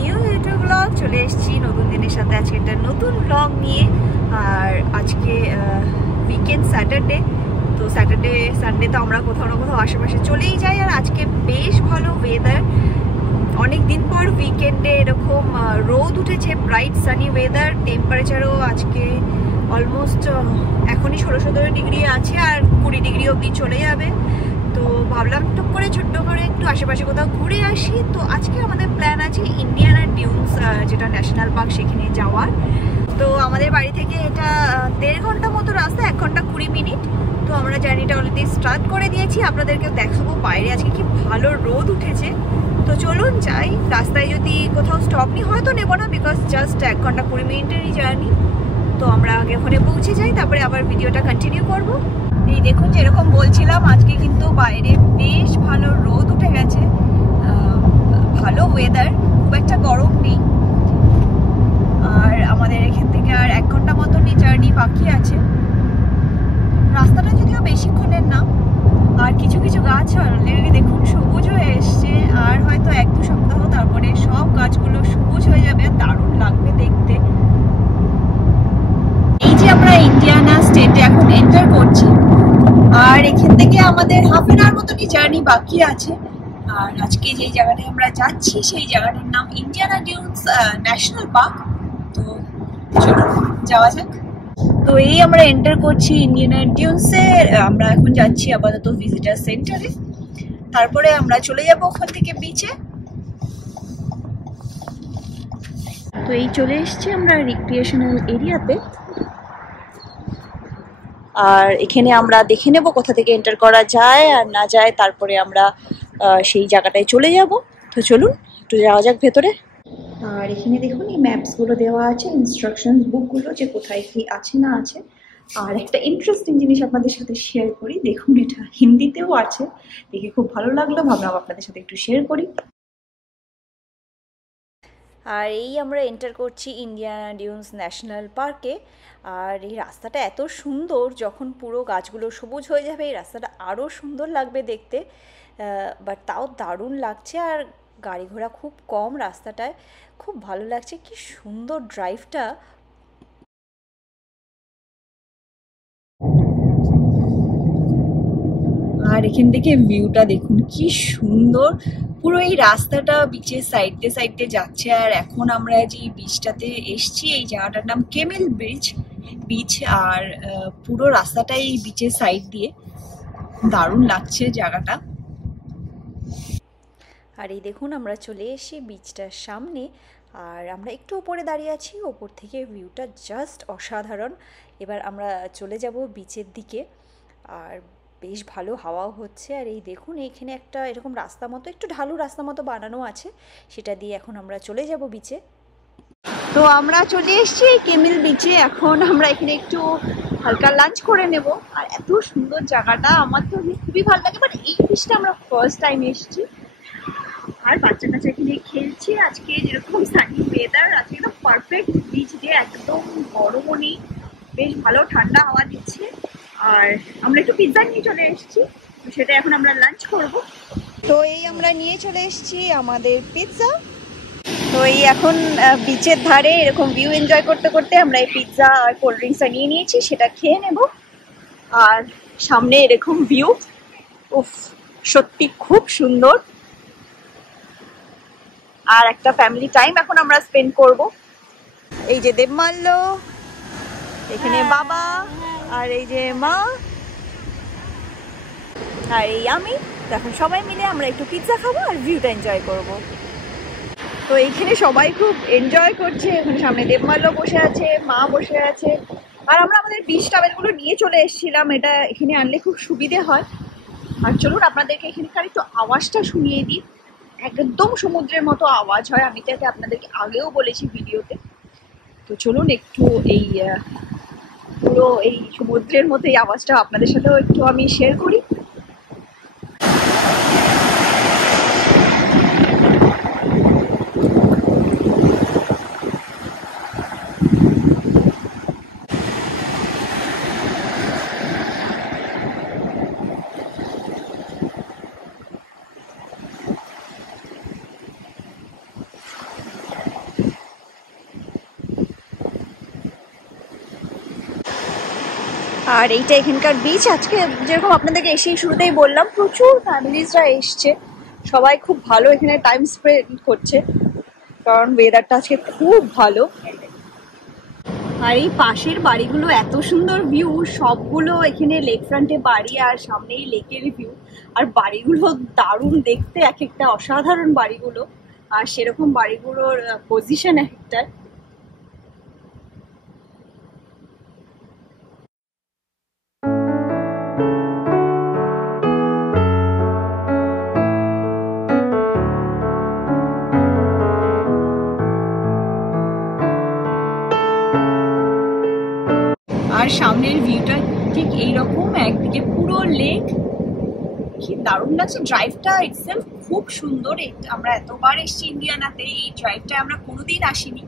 New YouTube blog চলে এসেছি নতুন দিনের সাথে। আজকে একটা নতুন ব্লগ নিয়ে। আর আজকে উইকেন্ড স্যাটারডে, তো স্যাটারডে সানডে তো আমরা কোথাও না কোথাও আশেপাশে চলেই যাই। আর আজকে বেশ ভালো ওয়েদার, অনেক দিন পর উইকেন্ডে এরকম রোদ উঠেছে, ব্রাইট সানি ওয়েদার। টেম্পারেচারও আজকে অলমোস্ট এখনই 16-17 ডিগ্রি আছে, আর 20 ডিগ্রি অবধি চলে যাবে। তো ভাবলাম টুক করে ছোট্ট করে একটু আশেপাশে কোথাও ঘুরে আসি। তো আজকে আমাদের প্ল্যান আছে ইন্ডিয়ানা ডিউনস, যেটা ন্যাশনাল পার্ক, সেখানে যাওয়ার। তো আমাদের বাড়ি থেকে এটা 1.5 ঘন্টা মতো রাস্তা, 1 ঘন্টা 20 মিনিট। তো আমরা জার্নিটা অলরেডি স্টার্ট করে দিয়েছি। আপনাদেরকে দেখাবো বাইরে আজকে কি ভালো রোদ উঠেছে। তো চলুন যাই। রাস্তায় যদি কোথাও স্টপ নিই হয়তো নেবো না, বিকজ জাস্ট 1 ঘন্টা 20 মিনিটেরই জার্নি। তো আমরা আগে ওখানে পৌঁছে যাই, তারপরে আবার ভিডিওটা কন্টিনিউ করব। এই দেখুন, যেরকম বলছিলাম আজকে কিন্তু বাইরে বেশ ভালো রোদ উঠে গেছে, ভালো ওয়েদার, খুব একটা গরম নেই। আর আমাদের এখান থেকে আর 1 ঘন্টা মতনই জার্নি বাকি আছে। রাস্তাটা যদিও বেশিক্ষণের না, আর কিছু কিছু গাছ অলরেডি দেখুন সবুজ হয়ে এসছে। আর হয়তো 1-2 সপ্তাহ তারপরে সব গাছগুলো সবুজ হয়ে যাবে, দারুণ লাগবে দেখতে। এই যে আমরা ইন্ডিয়ানা স্টেটে এখন এন্টার করছি, আর এখান থেকে আমাদের হাফ এন আওয়ার মতনই জার্নি বাকি আছে। আর আজকে যে জায়গাটায় আমরা যাচ্ছি সেই জায়গাটার নাম ইন্ডিয়ানা ডিউনস ন্যাশনাল পার্ক। তো চলো যাওয়া যাক। তো এই আমরা এন্টার করছি ইন্ডিয়ানা ডিউনসে। আমরা এখন যাচ্ছি আপাতত ভিজিটার সেন্টারে, তারপরে আমরা চলে যাব ওখান থেকে বিচে। তো এই চলে এসছি আমরা রিক্রিয়েশনাল এরিয়াতে। আর এখানে আমরা দেখে নেব কোথা থেকে এন্টার করা যায় আর না যায়, তারপরে আমরা সেই জায়গাটায় চলে যাব। তো চলুন একটু যাওয়া যাক ভেতরে। আর এখানে দেখুন এই ম্যাপসগুলো দেওয়া আছে, ইনস্ট্রাকশন বুকগুলো, যে কোথায় কি আছে না আছে। আর একটা ইন্টারেস্টিং জিনিস আপনাদের সাথে শেয়ার করি, দেখুন এটা হিন্দিতেও আছে, দেখে খুব ভালো লাগলো, ভাবলাম আপনাদের সাথে একটু শেয়ার করি। আর এই আমরা এন্টার করছি ইন্ডিয়ানা ডিউনস ন্যাশনাল পার্কে। আর এই রাস্তাটা এত সুন্দর, যখন পুরো গাছগুলো সবুজ হয়ে যাবে এই রাস্তাটা আরও সুন্দর লাগবে দেখতে। বাট তাও দারুণ লাগছে, আর গাড়ি ঘোড়া খুব কম রাস্তাটায়, খুব ভালো লাগছে। কি সুন্দর ড্রাইভটা। আর এখান থেকে ভিউটা দেখুন কি সুন্দর, পুরো এই রাস্তাটা বিচের সাইডে সাইডে যাচ্ছে। আর এখন আমরা যে বিচটাতে এসছি, এই জায়গাটার নাম কেমেল বিচ। আর পুরো রাস্তাটাই এই বিচের সাইড দিয়ে, দারুণ লাগছে জায়গাটা। আর এই দেখুন আমরা চলে এসেছি বিচটার সামনে, আর আমরা একটু উপরে দাঁড়িয়ে আছি, ওপর থেকে ভিউটা জাস্ট অসাধারণ। এবার আমরা চলে যাব বিচের দিকে, আর বেশ ভালো হাওয়াও হচ্ছে। আর এই দেখুন এইখানে একটা এরকম রাস্তা মতো, একটু ঢালু রাস্তা মতো বানানো আছে, সেটা দিয়ে এখন আমরা চলে যাব বিচে। তো আমরা চলে এসেছি কেমিল বিচে। এখন আমরা এখানে একটু হালকা লাঞ্চ করে নেব। আর এত সুন্দর জায়গাটা, আমার তো খুবই ভালো লাগে। বাট এই বিচটা আমরা ফার্স্ট টাইম এসেছি, আর বাচ্চা কাচ্চা এখানে খেলছে। আজকে যেরকম সানি ওয়েদার, আজকে একদম পারফেক্ট বিচ দিয়ে, একদম গরমও নেই, বেশ ভালো ঠান্ডা হাওয়া দিচ্ছে। আর আমরা একটু পিৎজা নিয়ে চলে এসেছি, তো সেটা এখন আমরা লাঞ্চ করব। তো এই আমরা নিয়ে চলে এসেছি আমাদের পিৎজা। তো এই এখন বিচের ধারে এরকম ভিউ এনজয় করতে করতে আমরা এই পিৎজা আর কোল্ড ড্রিঙ্কসটা নিয়ে নিয়েছি, সেটা খেয়ে নেব। আর সামনে এরকম ভিউ, উফ সত্যি খুব সুন্দর। আর একটা ফ্যামিলি টাইম এখন আমরা স্পেন্ড করব। এই যে দেবমাল্য, এখানে বাবা, আর এই যে মা, আর এই আমি। এখন সবাই মিলে আমরা একটু পিৎজা খাবো আর ভিউটা এনজয় করব। তো এইখানে সবাই খুব এনজয় করছে। এখানে সামনে দেবমাল্য বসে আছে, মা বসে আছে। আর আমরা আমাদের বিচ টাওয়েলগুলো নিয়ে চলে এসেছিলাম, এটা এখানে আনলে খুব সুবিধে হয়। আর চলুন আপনাদেরকে এখানকার একটু আওয়াজটা শুনিয়ে দিই, একদম সমুদ্রের মতো আওয়াজ হয়। আমি তাকে আপনাদেরকে আগেও বলেছি ভিডিওতে। তো চলুন একটু এই পুরো এই সমুদ্রের মধ্যে এই আওয়াজটা আপনাদের সাথেও একটু আমি শেয়ার করি। আর এইটা এখানকার বিচ। আজকে যেরকম আপনাদেরকে এসেই শুরুতেই বললাম, প্রচুর ফ্যামিলিজরা এসছে, সবাই খুব ভালো এখানে টাইম স্পেন্ড করছে, কারণ ওয়েদারটা আজকে খুব ভালো। আর এই পাশের বাড়িগুলো এত সুন্দর ভিউ, সবগুলো এখানে লেক ফ্রন্টে বাড়ি আর সামনেই লেকের ভিউ। আর বাড়িগুলো দারুণ দেখতে, এক একটা অসাধারণ বাড়িগুলো, আর সেরকম বাড়িগুলোর পজিশন একটা। আর সামনের ভিউটা ঠিক এইরকম, একদিকে পুরো লেক, কি দারুণ লাগছে। ড্রাইভটা ইটসেলফ খুব সুন্দর। আমরা এতবার এসেছি ইন্ডিয়ানাতে, এই ড্রাইভটা আমরা কোনোদিন আসিনি,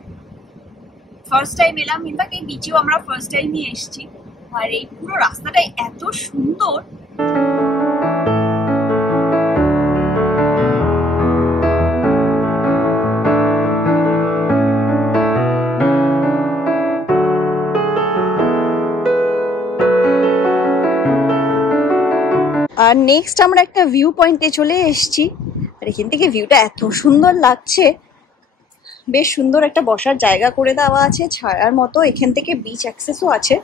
ফার্স্ট টাইম এলাম। ইনফ্যাক্ট এই বিচেও আমরা ফার্স্ট টাইমই এসেছি। আর এই পুরো রাস্তাটা এত সুন্দর। আর নেক্সট আমরা একটা ভিউ পয়েন্টে চলে এসেছি, আর এখান থেকে ভিউটা এত সুন্দর লাগছে। বেশ সুন্দর একটা বসার জায়গা করে দেওয়া আছে ছায়ার মতো, এখান থেকে বিচ অ্যাক্সেসও আছে।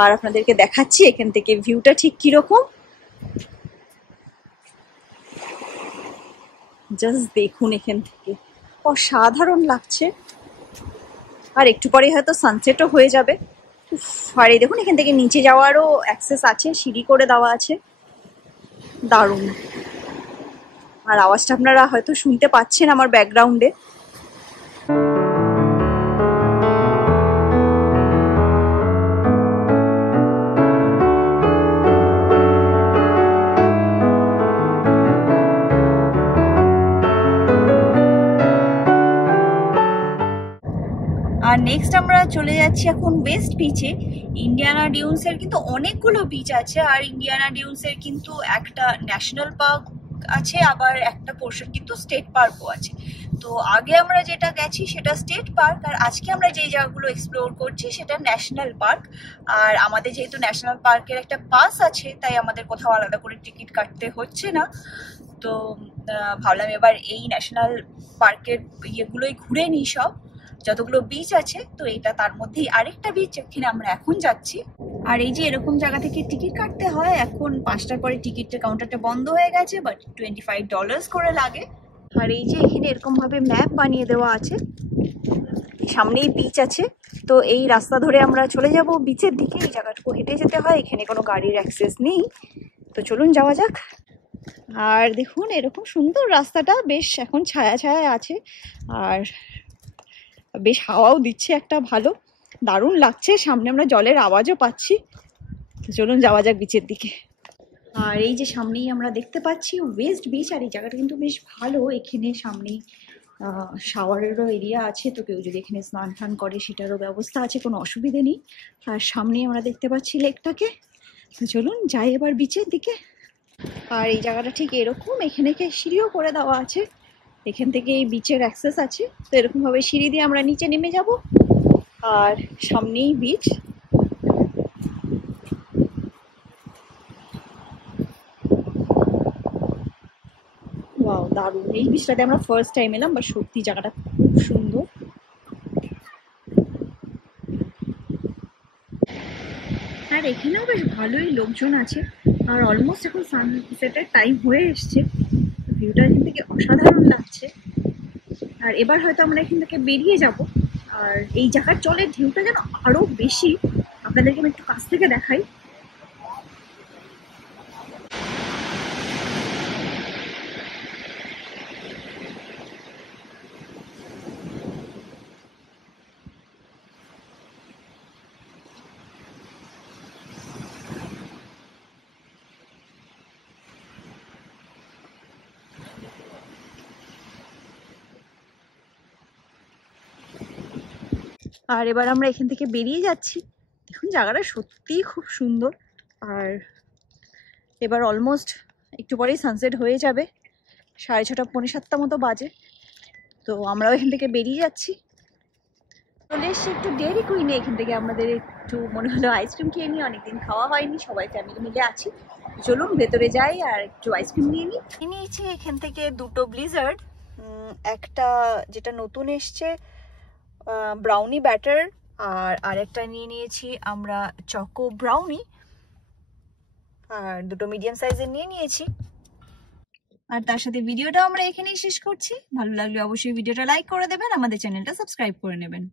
আর আপনাদেরকে দেখাচ্ছি এখান থেকে ভিউটা ঠিক কিরকম, জাস্ট দেখুন, এখান থেকে অসাধারণ লাগছে। আর একটু পরে হয়তো সানসেটও হয়ে যাবে। আর এই দেখুন, এখান থেকে নিচে যাওয়ারও অ্যাক্সেস আছে, সিঁড়ি করে দেওয়া আছে, দারুণ। আর আওয়াজটা আপনারা হয়তো শুনতে পাচ্ছেন আমার ব্যাকগ্রাউন্ডে। আর নেক্সট আমরা চলে যাচ্ছি এখন ওয়েস্ট বিচে। ইন্ডিয়ানা ডিউন্সের কিন্তু অনেকগুলো বিচ আছে, আর ইন্ডিয়ানা ডিউন্সের কিন্তু একটা ন্যাশনাল পার্ক আছে, আবার একটা পোর্শন কিন্তু স্টেট পার্কও আছে। তো আগে আমরা যেটা গেছি সেটা স্টেট পার্ক, আর আজকে আমরা যেই জায়গাগুলো এক্সপ্লোর করছি সেটা ন্যাশনাল পার্ক। আর আমাদের যেহেতু ন্যাশনাল পার্কের একটা পাস আছে, তাই আমাদের কোথাও আলাদা করে টিকিট কাটতে হচ্ছে না। তো ভাবলাম এবার এই ন্যাশনাল পার্কের ইয়েগুলোই ঘুরে নিই, সব যতগুলো বিচ আছে। তো এটা তার মধ্যেই আরেকটা বিচ, এখানে আমরা এখন যাচ্ছি। আর এই যে এরকম জায়গা থেকে টিকিট কাটতে হয়, এখন 5টার পরে টিকিটের কাউন্টারটা বন্ধ হয়ে গেছে, বাট $25 করে লাগে। আর এই যে এখানে এরকম ভাবে ম্যাপ বানিয়ে দেওয়া আছে, সামনেই বিচ আছে, তো এই রাস্তা ধরে আমরা চলে যাব বিচের দিকে। এই জায়গাটুকু হেঁটে যেতে হয়, এখানে কোনো গাড়ির অ্যাক্সেস নেই। তো চলুন যাওয়া যাক। আর দেখুন এরকম সুন্দর রাস্তাটা, বেশ এখন ছায়া ছায়া আছে, আর বেশ হাওয়াও দিচ্ছে একটা ভালো, দারুণ লাগছে। সামনে আমরা জলের আওয়াজও পাচ্ছি। চলুন যাওয়া যাক বিচের দিকে। আর এই যে সামনেই আমরা দেখতে পাচ্ছি ওয়েস্ট বিচ, আর এই জায়গাটা কিন্তু বেশ ভালো। এখানে সামনেই শাওয়ারেরও এরিয়া আছে, তো কেউ যদি এখানে স্নান টান করে সেটারও ব্যবস্থা আছে, কোনো অসুবিধে নেই। আর সামনেই আমরা দেখতে পাচ্ছি লেকটাকে। তো চলুন যাই এবার বিচের দিকে। আর এই জায়গাটা ঠিক এরকম, এখানে সিঁড়িও করে দেওয়া আছে, এখান থেকে এই বিচের অ্যাক্সেস আছে। তো এরকম ভাবে সিঁড়ি দিয়ে আমরা নিচে নেমে যাব, আর সামনেই বিচ। ওয়াও, দারুণ। এই বিচটাতে আমরা ফার্স্ট টাইম এলাম, বা সত্যি জায়গাটা খুব সুন্দর। আর এখানেও বেশ ভালোই লোকজন আছে, আর অলমোস্ট এখন সানসেটের টাইম হয়ে এসছে। ভিউটা এখান থেকে অসাধারণ লাগছে। আর এবার হয়তো আমরা এখান থেকে বেরিয়ে যাব। আর এই জায়গার জলের ঢেউটা যেন আরো বেশি, আপনাদেরকে আমি একটু কাছ থেকে দেখাই। আর এবার আমরা এখান থেকে বেরিয়ে যাচ্ছি। দেখুন জায়গাটা সত্যিই খুব সুন্দর। আর এবার অলমোস্ট একটু পরেই সানসেট হয়ে যাবে, 6:30 পৌনে 7টা মতো বাজে। তো আমরাও এখান থেকে বেরিয়ে যাচ্ছি। চলে এসছি একটু ডেয়ারি কুইনে, এখান থেকে আমাদের একটু মনে হলো আইসক্রিম খেয়ে নিই, অনেকদিন খাওয়া হয়নি, সবাই ফ্যামিলি মিলে আছি। চলুন ভেতরে যাই আর একটু আইসক্রিম নিয়ে নিয়েছি এখান থেকে দুটো ব্লিজার্ড, একটা যেটা নতুন এসছে ব্রাউনি ব্যাটার, আর আরেকটা নিয়ে নিয়েছি আমরা চকো ব্রাউনি, আর দুটো মিডিয়াম সাইজের নিয়ে নিয়েছি। আর তার সাথে ভিডিওটা আমরা এখানেই শেষ করছি। ভালো লাগলে অবশ্যই ভিডিওটা লাইক করে দেবেন, আমাদের চ্যানেলটা সাবস্ক্রাইব করে নেবেন।